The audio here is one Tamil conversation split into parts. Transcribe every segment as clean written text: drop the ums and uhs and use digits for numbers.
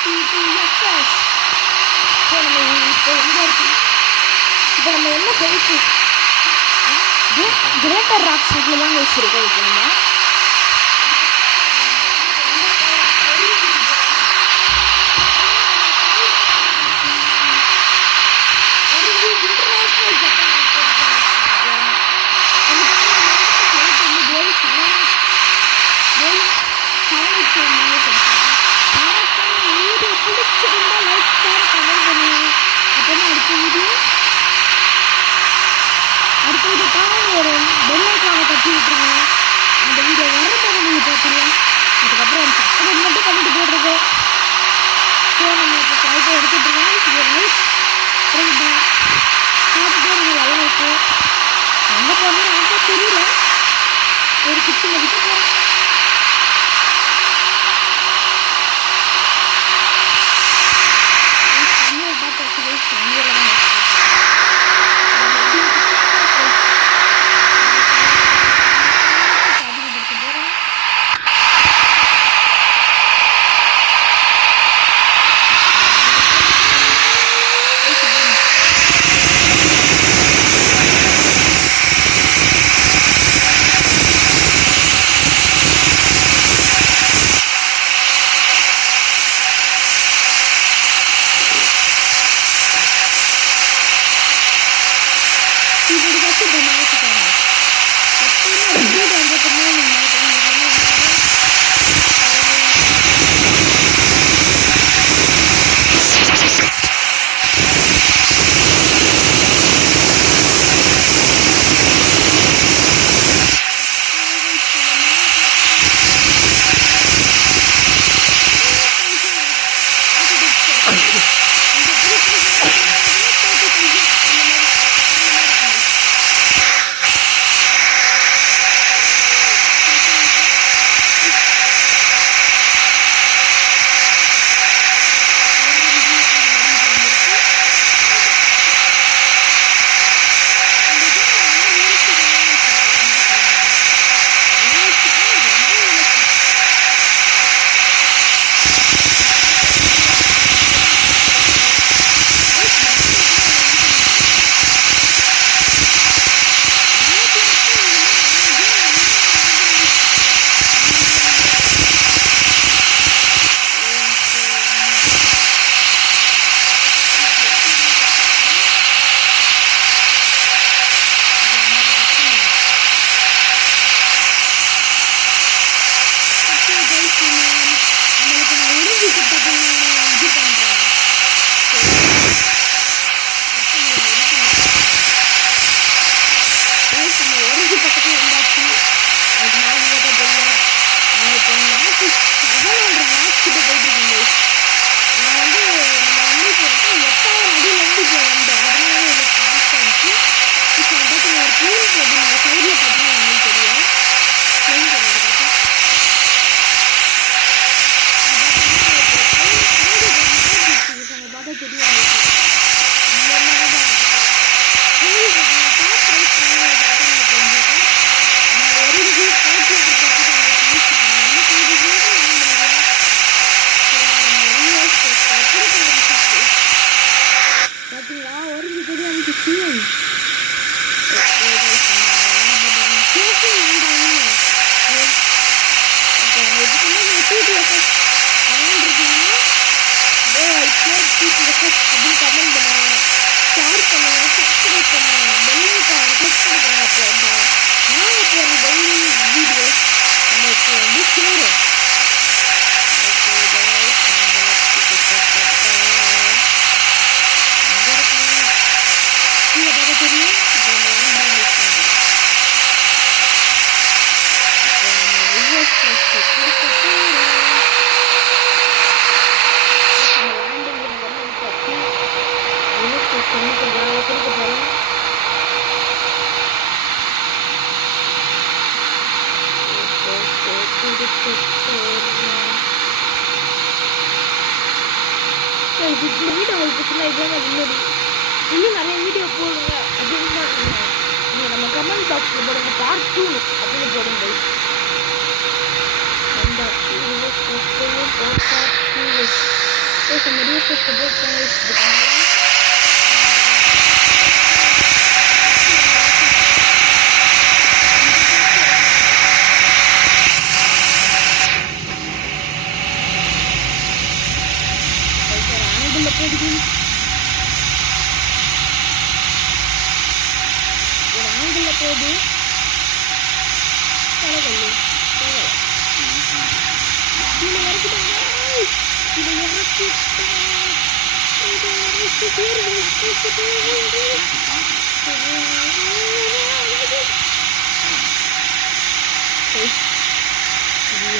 STTFS. ஸோ நம்ம இப்போ எங்கே இருக்கோம்? இப்போ நம்ம என்ன செய்து கிரேட்டர் ராக்ஸ் வீட்டில் தான் வச்சுருக்கோம். இப்போ நம்ம ஒரு பெல்லைக்கான கட்டி விட்டுருங்க. அந்த வீடியோ வரப்போ நீங்கள் பார்த்துருவோம். அதுக்கப்புறம் சப்ஸ்கிரைப் மட்டும் பண்ணிட்டு போடுறது. ஸோ நம்ம இப்போ சைட்டை எடுத்துகிட்ருக்கோம். இது லைட் ரைட்டாக பார்த்துட்டே இருங்க. நல்லா இருக்கும். எங்கே போகணும்னு எனக்கு தெரியல. ஒரு குட்டி மதிக்க போகிறோம். சமையல் பார்த்து வச்சுக்கோ. சமையல் தான் வீடியோ பற்றினா இதுதான் முன்னாடி இன்னும் நிறைய வீடியோ போடுங்க அப்படின்னு தான் நீங்கள் நம்ம கமெண்ட் பாக்ஸில் போடுங்க பார்ட் 2 அப்படின்னு போடுங்க அந்த நம்ம ரீஃப்ரெஷ் போட்டு ஆங்கிள் போகுது. ஒரு ஆங்கிள் போகுது. பரவாயில்லை கீழே இறக்கிட்டாங்க. இதை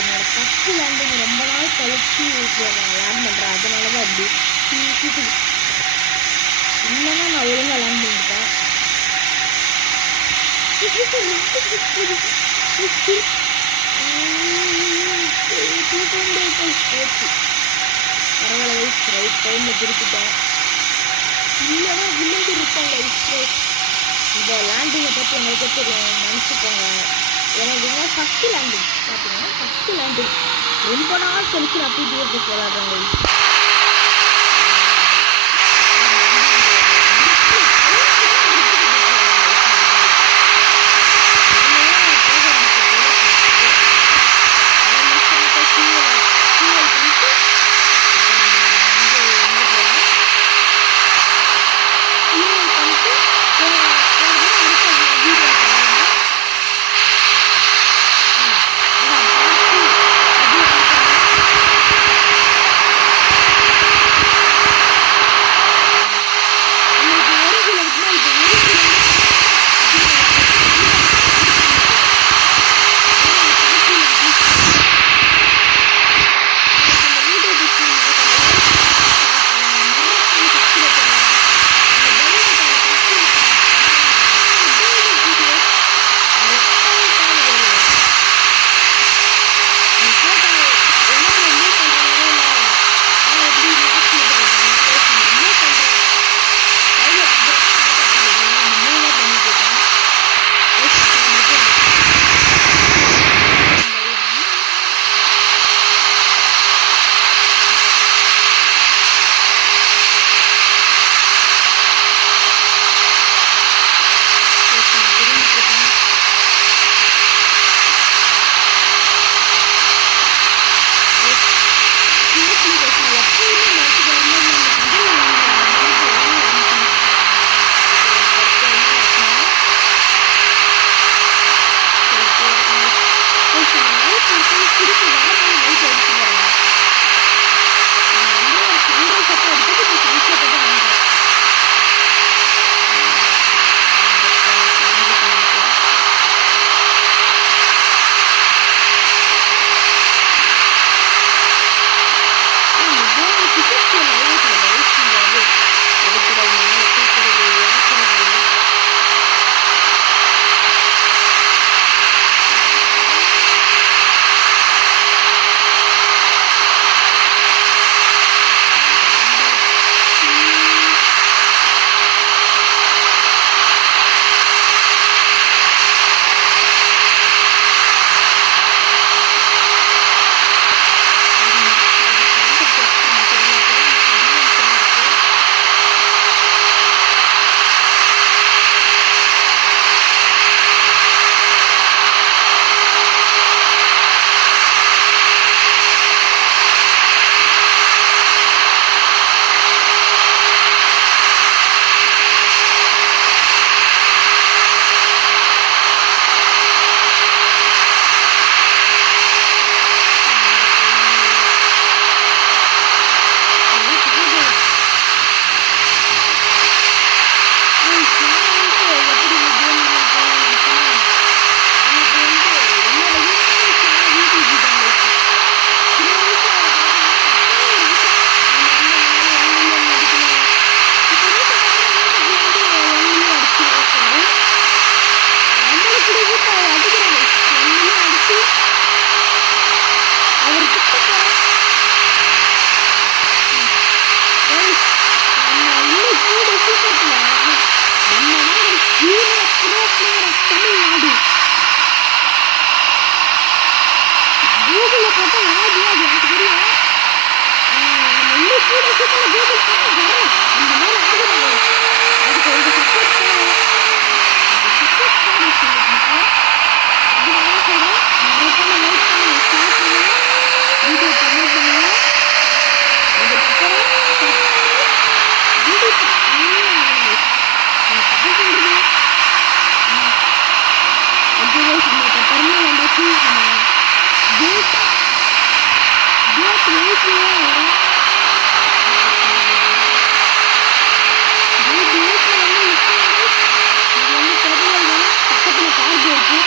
என்னோட ஃபஸ்ட்டு லேண்டிங் ரொம்ப நாள் கழிச்சு நான் லேண்ட் பண்ணுறேன். அதனால தான் அப்படி இல்லைன்னா நான் ஒழுங்காக லேண்ட் பண்ணிட்டேன். பரவாயில்ல வைஸ் ரைட் டைமில் திருப்பிட்டேன். இல்லைன்னா விழுந்து இருப்பாங்க வைஸ். இந்த லேண்டிங்கை பற்றி எங்களுக்கு தெரியும், நினச்சிக்கோங்க. எனக்கு என்ன ஃபஸ்ட்டு லேண்டிங் பார்த்தீங்கன்னா ஃபஸ்ட்டு லேண்டிங் ரொம்ப நாள் கழிச்சு நான் பிடிஎஃப் விளாட்றேன் வைஸ். கூட பக்கத்தில் கார் இருக்கு.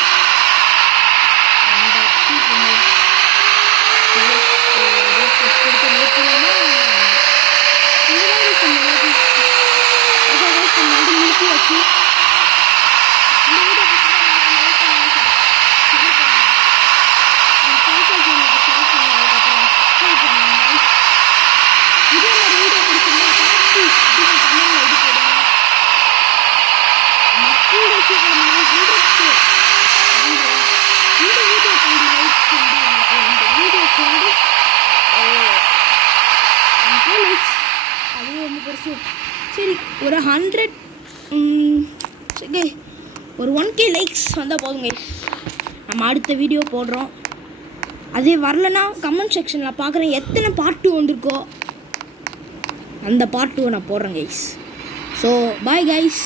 நிறுத்தியாச்சு. இதே மாதிரி வீடியோ பிடிச்சிருந்தா பார்த்து கமெண்ட்ல இது போடுங்க. மக்கள் ரசிகரமான இன்ட்ரெஸ்ட் வாங்குவோம். இந்த வீடியோ கொண்டு லைக்ஸ் வந்து எனக்கு இந்த வீடியோக்கு வந்து 2 லைக்ஸ் அதுவே ரொம்ப பெருசு. சரி ஒரு 100 ஒரு 1K லைக்ஸ் வந்தால் போதுங்க. நம்ம அடுத்த வீடியோ போடுறோம். அதே வரலன்னா கமெண்ட் செக்ஷனில் பார்க்குறேன் எத்தனை பார்ட் 2 வந்திருக்கோ அந்த பார்ட் 2 நான் போடுறேன் கைஸ். So bye guys.